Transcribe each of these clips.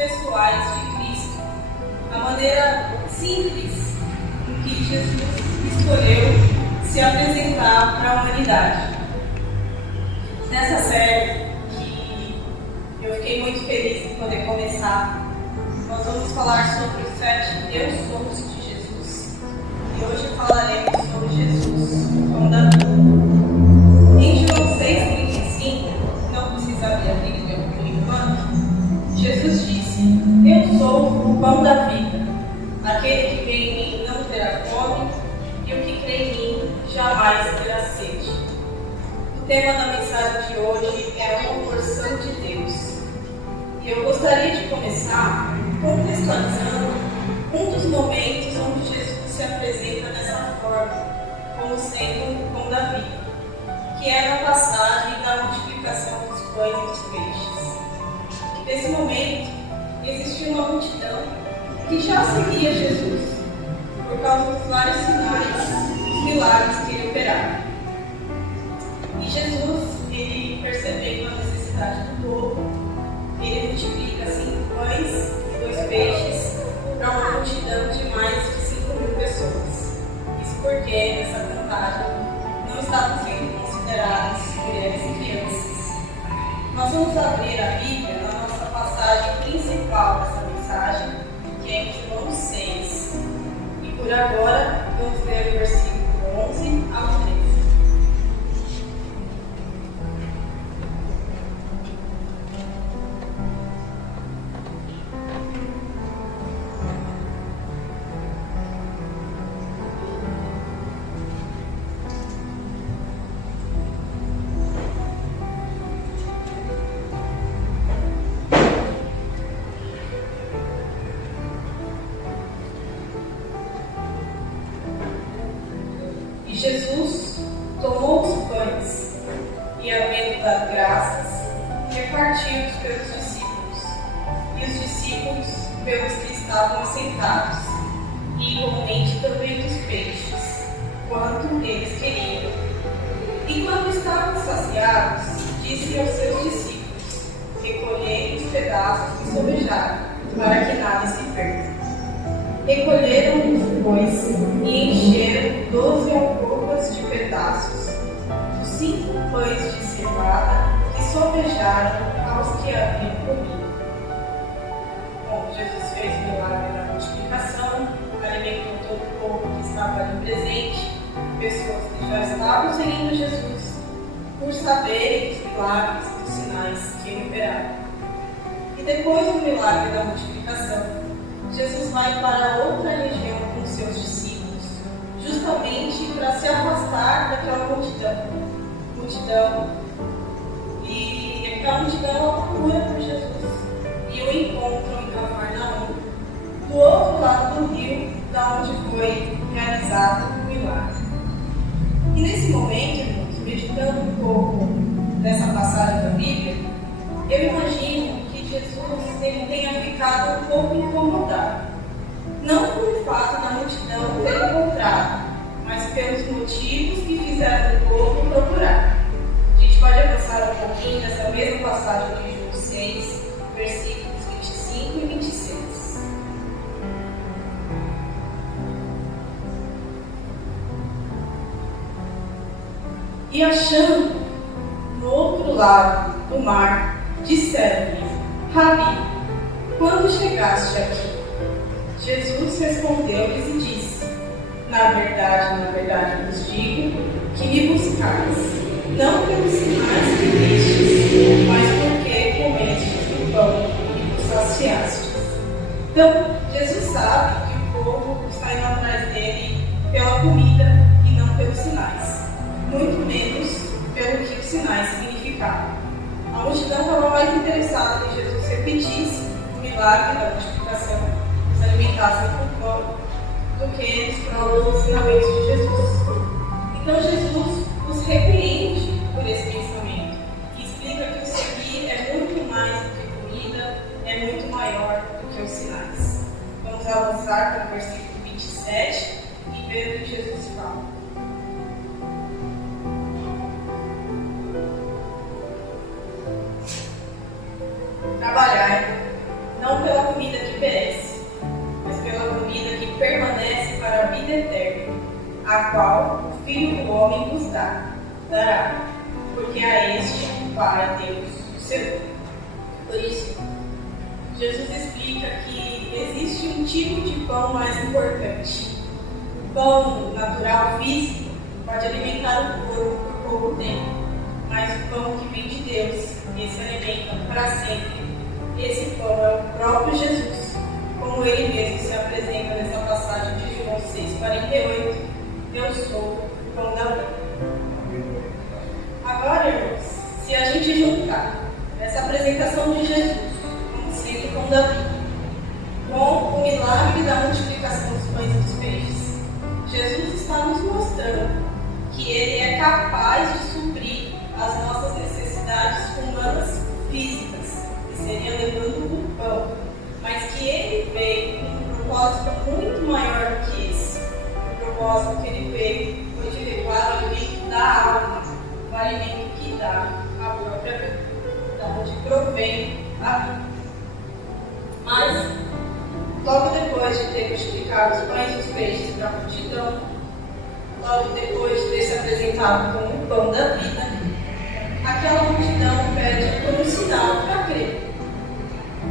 pessoais de Cristo, a maneira simples em que Jesus escolheu se apresentar para a humanidade. Nessa série, que eu fiquei muito feliz em poder começar, nós vamos falar sobre os 7 Eu Sous de Jesus. E hoje falaremos sobre Jesus, o pão da vida. Em João 6,35, não precisa abrir a Bíblia por enquanto, Jesus disse: Eu sou o pão da vida. Aquele que crê em mim não terá fome, e o que crê em mim jamais terá sede. O tema da mensagem de hoje é uma porção de Deus. E eu gostaria de começar contextualizando um dos momentos onde Jesus se apresenta dessa forma, como sendo o pão da vida, que é na passagem da multiplicação dos pães e dos peixes. E nesse momento, existia uma multidão que já seguia Jesus, por causa dos vários sinais, dos milagres que ele operava. E Jesus, ele percebendo a necessidade do povo, ele multiplica 5 pães e 2 peixes para uma multidão de mais de 5.000 pessoas. Isso porque nessa contagem não estavam sendo consideradas mulheres e crianças. Nós vamos abrir a Bíblia na nossa passagem principal dessa mensagem, que é em João 6. E por agora vamos ler o versículo 11 ao 13. Jesus tomou os pães e, havendo dado graças, repartiu-os pelos discípulos, e os discípulos pelos que estavam assentados, e igualmente também dos peixes, quanto eles queriam. E quando estavam saciados, disse aos seus discípulos: recolhei os pedaços que sobejaram, para que nada se perca. Recolheram-os, pois, e encheram 12 alcovas de pedaços, dos 5 pães de cevada que sobejaram aos que haviam comido. Bom, Jesus fez o milagre da multiplicação, alimentou todo o povo que estava ali presente, pessoas que já estavam seguindo Jesus, por saberem dos milagres e dos sinais que ele operava. E depois do milagre da multiplicação, Jesus vai para outra região com seus discípulos, justamente para se afastar daquela multidão. E aquela multidão ela procura por Jesus. E o encontram em Cafarnaum, do outro lado do rio, da onde foi realizado o milagre. E nesse momento, irmãos, meditando um pouco nessa passagem da Bíblia, eu imagino que Jesus ele tenha ficado um pouco incomodado. Não pelo fato da multidão ter encontrado, mas pelos motivos que fizeram o povo procurar. A gente pode avançar um pouquinho nessa mesma passagem de João 6, versículos 25 e 26. E achando no outro lado do mar, disseram-lhe: Rabi, quando chegaste aqui? Jesus respondeu-lhes e disse: na verdade vos digo que me buscais, não pelos sinais que vistes, mas porque comestes do pão e vos saciastes. Então, Jesus sabe que o povo está indo atrás dele pela comida e não pelos sinais, muito menos pelo que os sinais significavam. A multidão estava mais interessada em Jesus repetisse o milagre da multiplicação, se alimentassem com pão, do que nos próprios ensinamentos de Jesus. Então Jesus os repreende por esse pensamento, que explica que o seguir é muito mais do que comida, é muito maior do que os sinais. Vamos avançar para o versículo 27 e ver o que Jesus fala. Trabalhai, não pela a qual o Filho do Homem vos dará, porque a este o Pai Deus o cedeu. Por isso, Jesus explica que existe um tipo de pão mais importante. O pão natural, físico, pode alimentar o corpo por pouco tempo, mas o pão que vem de Deus, esse alimenta para sempre. Esse pão é o próprio Jesus, como ele mesmo se apresenta nessa passagem de João 6,48. Eu sou o pão da vida. Agora, irmãos, se a gente juntar essa apresentação de Jesus como sendo o pão da vida, com o milagre da multiplicação dos pães e dos peixes, Jesus está nos mostrando que ele é capaz de suprir as nossas necessidades humanas físicas, que seria levando o pão, mas que ele veio com um propósito muito maior do que esse. O propósito que ele veio foi de levar o alimento da alma, o alimento que dá a própria vida, da onde provém a vida. Mas, logo depois de ter multiplicado os pães e os peixes para a multidão, logo depois de ter se apresentado como o pão da vida, aquela multidão pede por um sinal para crer.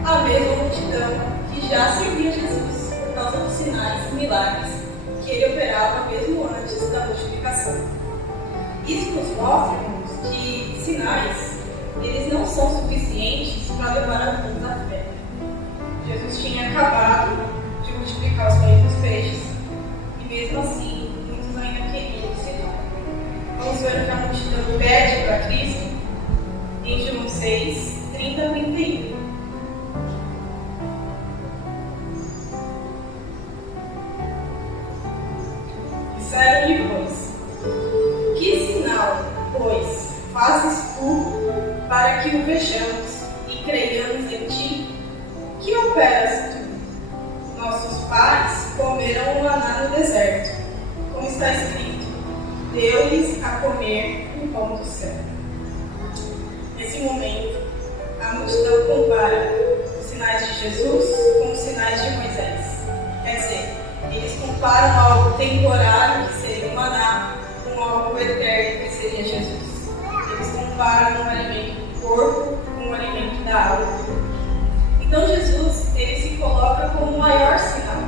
A mesma multidão que já seguia Jesus por causa dos sinais e milagres que ele operava mesmo antes da multiplicação. Isso nos mostra, irmãos, que sinais eles não são suficientes para levar alguns à fé. Jesus tinha acabado de multiplicar os pães e os peixes e mesmo assim muitos ainda queriam o sinal. Vamos ver o que a multidão pede para Cristo em João 6, 30 a 31. Disseram-lhe, pois, que sinal, pois, fazes tu para que o vejamos e creiamos em ti? Que operas tu? Nossos pais comeram o maná no deserto, como está escrito, deu-lhes a comer o pão do céu. Nesse momento, a multidão compara os sinais de Jesus com os sinais de Moisés. Quer dizer, eles comparam algo temporário, que seria o maná, com algo eterno, que seria Jesus. Eles comparam um alimento do corpo com um alimento da alma. Então Jesus, ele se coloca como o maior sinal.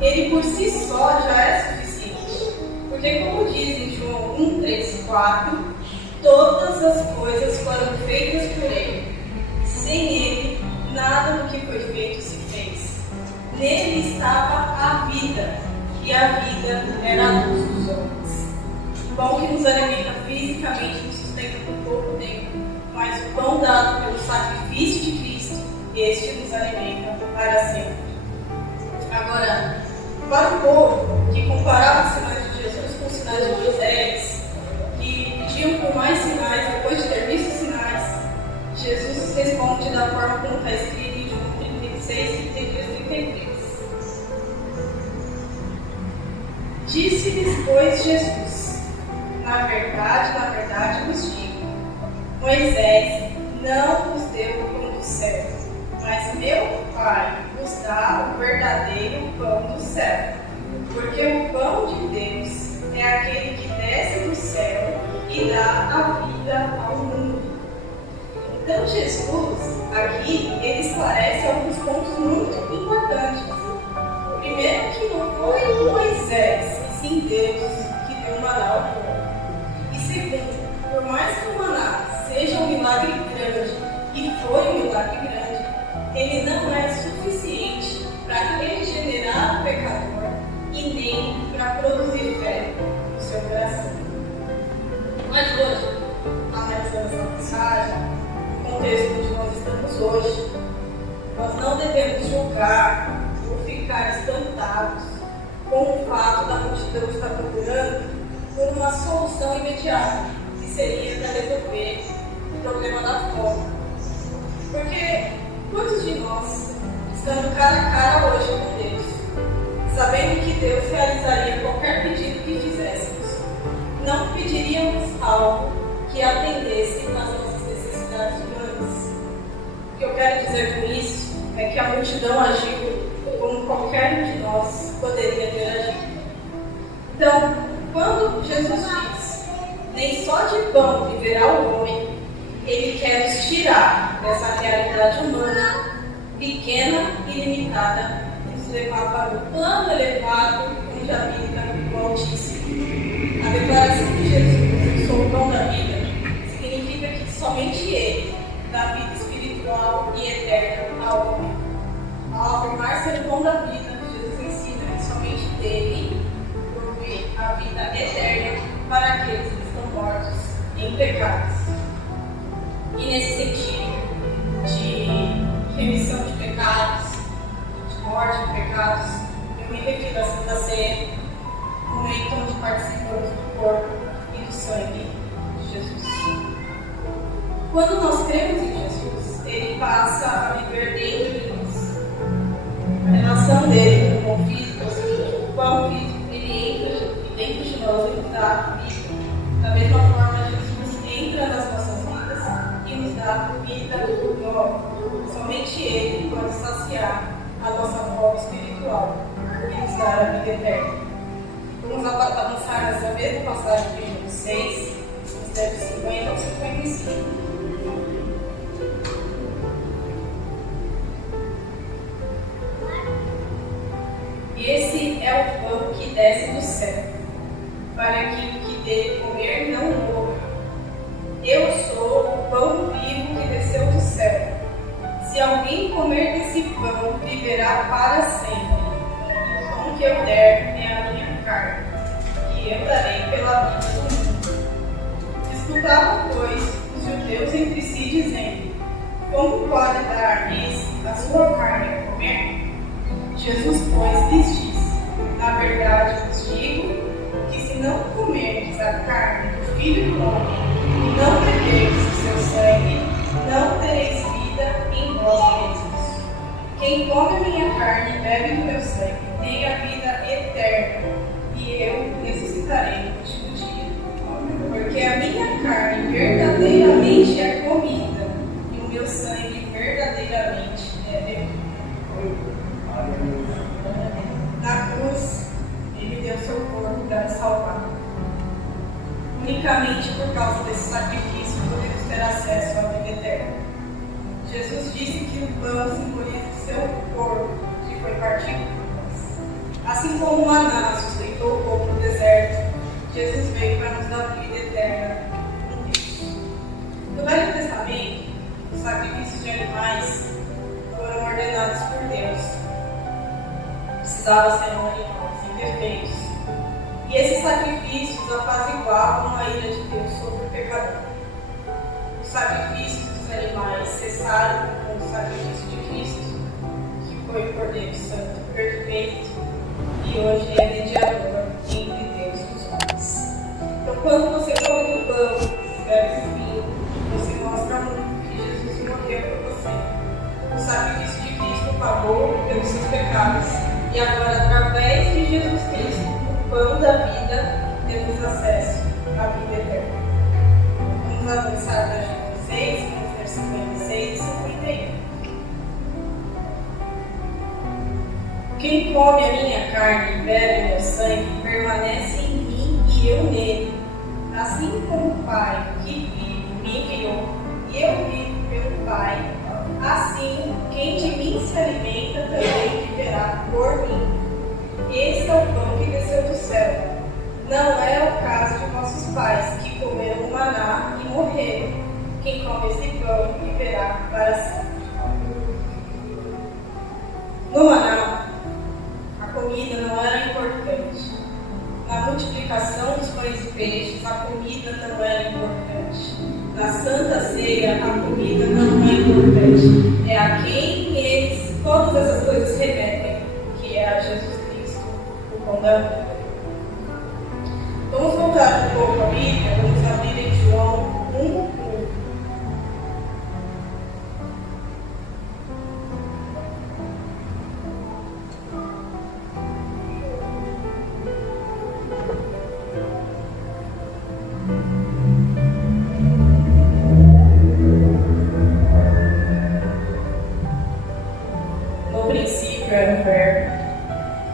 Ele por si só já é suficiente. Porque como diz em João 1, 3, 4, todas as coisas foram feitas por ele. Sem ele, nada do que foi feito se fez. Nele estava a vida, e a vida era a luz dos homens. O pão que nos alimenta fisicamente nos sustenta por pouco tempo, mas o pão dado pelo sacrifício de Cristo, este nos alimenta para sempre. Agora, para o povo que comparava os sinais de Jesus com os sinais de Moisés, que pediam por mais sinais depois de ter visto sinais, Jesus responde da forma como está escrito em João 36, 32 e 33. Disse-lhes, pois, Jesus, na verdade vos digo, Moisés não vos deu o pão do céu, mas meu Pai vos dá o verdadeiro pão do céu, porque o pão de Deus é aquele que desce do céu e dá a vida ao mundo. Então Jesus, aqui, ele esclarece alguns pontos muito importantes. O primeiro, que não foi Moisés, e sim Deus, que deu o maná ao povo. E segundo, por mais que o maná seja um milagre grande, e foi um milagre grande, ele não é suficiente para regenerar o pecador e nem para produzir fé no seu coração. Mas hoje, analisando essa passagem, no contexto onde nós estamos hoje, nós não devemos julgar ou ficar espantados com o fato da multidão estar procurando por uma solução imediata, que seria para resolver o problema da fome. Porque quantos de nós, estando cara a cara hoje com Deus, sabendo que Deus realizaria qualquer pedido que fizéssemos, não pediríamos algo que atendesse às nossas necessidades humanas? O que eu quero dizer com isso é que a multidão agiu como qualquer um de nós poderia ter agido. Então, Quando Jesus diz, nem só de pão viverá o homem, ele quer nos tirar dessa realidade humana, pequena e limitada, e nos levar para o plano elevado onde habita o Altíssimo. A declaração de Jesus, eu sou o pão da vida, significa que somente Ele dá vida espiritual e eterna ao homem. Ao afirmar ser o pão da vida, Jesus ensina que somente dele provê a vida eterna para aqueles que estão mortos em pecados. E nesse sentido de remissão de pecados, de morte de pecados, eu me refiro à Santa Ceia, momento onde participamos do corpo e do sangue de Jesus. Quando nós cremos em Jesus, Ele passa a viver dentro de nós. A relação dele com o físico, ou seja, o pão físico, ele entra dentro de nós e nos dá vida. Da mesma forma, Jesus entra nas nossas vidas e nos dá vida nova. Somente Ele pode saciar a nossa fome espiritual e nos dar a vida eterna. Vamos avançar nessa mesma passagem de João 6, nos versos 50 ao 55. E esse é o pão que desce do céu, para que o que dele comer não morra. Eu sou o pão vivo que desceu do céu. Se alguém comer desse pão, viverá para sempre. E o pão que eu der é a minha carne, que eu darei pela vida do mundo. Disputavam, pois, os judeus entre si, dizendo: como pode dar esse a sua carne a comer? Jesus, pois, lhes disse: na verdade vos digo que se não comerdes a carne do Filho do Homem e não beberdes o seu sangue, não tereis vida em vós mesmos. Quem come a minha carne e bebe do meu sangue tem a vida eterna, e eu ressuscitarei no último dia. Porque a minha carne verdadeiramente é comida, e o meu sangue verdadeiramente é bebido. Na cruz, Ele deu seu corpo para nos salvar. Unicamente por causa desse sacrifício podemos ter acesso à vida eterna. Jesus disse que o pão simboliza o seu corpo, que foi partido por nós. Assim como o maná sustentou o povo no deserto, Jesus veio para nos dar vida eterna com Deus. No Velho Testamento, os sacrifícios de animais foram ordenados por Deus. Precisava ser um animal sem defeitos. E esses sacrifícios apaziguavam a ira de Deus sobre o pecador. Os sacrifícios dos animais cessaram com o sacrifício de Cristo, que foi o Cordeiro Santo perfeito e hoje é mediador entre Deus e os homens. Então, quando você come do pão, bebe do vinho, você mostra muito que Jesus morreu por você. O sacrifício de Cristo pagou pelos seus pecados. E agora, através de Jesus Cristo, o pão da vida, temos acesso à vida eterna. Vamos avançar para João 6, vamos ver 56 e 51. Quem come a minha carne e bebe meu sangue, permanece em mim e eu nele. Assim como o Pai que vive me criou e eu vivo pelo Pai, assim, quem de mim se alimenta também viverá por mim. Esse é o pão que desceu do céu. Não é o caso de nossos pais, que comeram o maná e morreram. Quem come esse pão viverá para sempre. No maná, a comida não era importante. Na multiplicação dos pães e peixes, a comida não era importante. Na Santa Ceia, a comida não é importante. É a quem todas essas coisas remetem, que é a Jesus Cristo, o pão da vida. Vamos voltar um pouco à Bíblia, vamos abrir em João 1:1. Era o Verbo,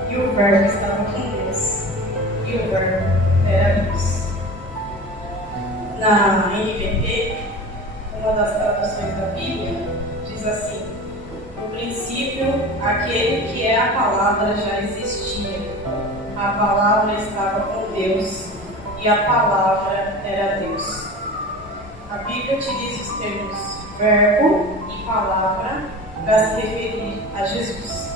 e o Verbo estava com Deus, e o Verbo era Deus. Na NVT, uma das traduções da Bíblia, diz assim: no princípio, aquele que é a palavra já existia. A palavra estava com Deus e a palavra era Deus. A Bíblia utiliza os termos verbo e palavra para se referir a Jesus.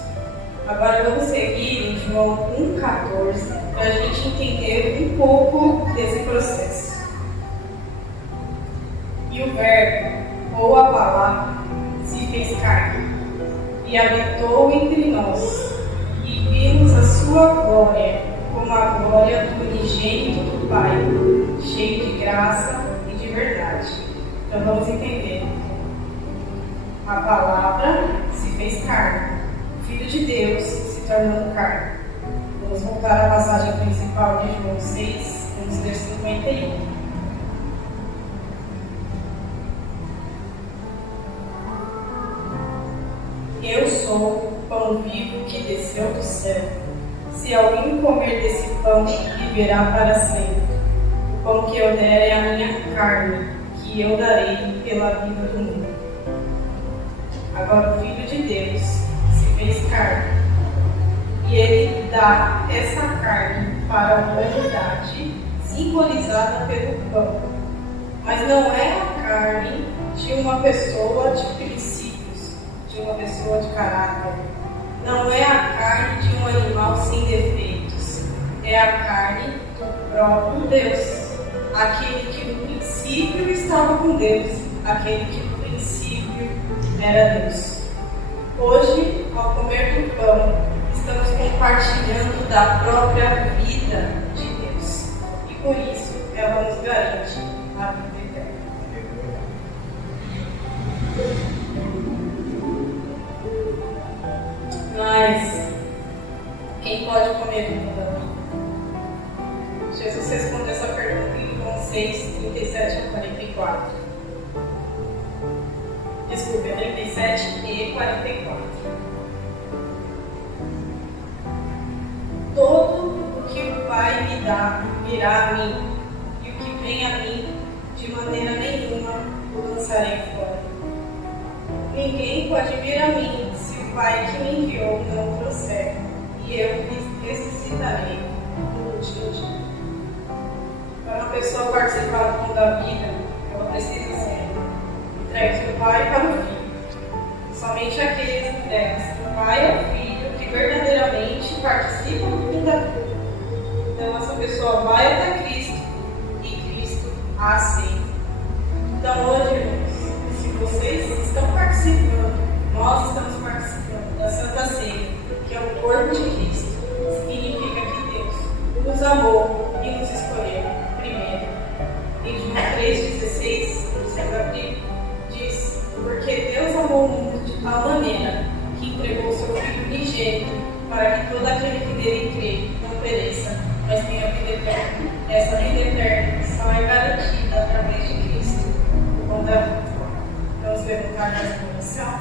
Agora vamos seguir em João 1,14 para a gente entender um pouco desse processo. E o verbo, ou a palavra, se fez carne e habitou entre nós, e vimos a sua glória, como a glória do unigênito do Pai, cheio de graça e de verdade. Então vamos entender. A palavra se fez carne, o Filho de Deus se tornando carne. Vamos voltar à passagem principal de João 6, vamos ler 51. Eu sou o pão vivo que desceu do céu. Se alguém comer desse pão, viverá para sempre. O pão que eu der é a minha carne, que eu darei pela vida do mundo. Agora o Filho de Deus se fez carne, e ele dá essa carne para a humanidade, simbolizada pelo pão. Mas não é a carne de uma pessoa de princípios, de uma pessoa de caráter. Não é a carne de um animal sem defeitos. É a carne do próprio Deus. Aquele que no princípio estava com Deus. Aquele que no princípio era Deus. Hoje, ao comer do pão, estamos compartilhando da própria vida de Deus. E por isso, ela nos garante a vida eterna. Mas quem pode comer do pão da vida? Jesus respondeu essa pergunta em João 6, 37 a 44. Desculpe, 37 e 44. Todo o que o Pai me dá virá a mim, e o que vem a mim, de maneira nenhuma o lançarei fora. Ninguém pode vir a mim se o Pai que me enviou não o trouxer, e eu lhes ressuscitarei no último dia. Para uma pessoa participar do pão da vida, ela precisa ser entregue do Pai para o Filho. Somente aqueles entregues do Pai ao Filho que verdadeiramente participam do pão da vida. Então essa pessoa vai até Cristo e Cristo a aceita. Então hoje, irmãos, se vocês estão participando, nós estamos participando da Santa Ceia, que é o corpo de Cristo, significa que Deus nos amou e nos escolheu primeiro. Em João 3,16, diz: porque Deus amou o mundo de tal maneira que entregou o seu Filho unigênito, para que todo aquele que nele crê não pereça, mas tenha vida eterna. Essa vida eterna só é garantida através de Cristo, o pão da vida. Vamos levantar nossa oração.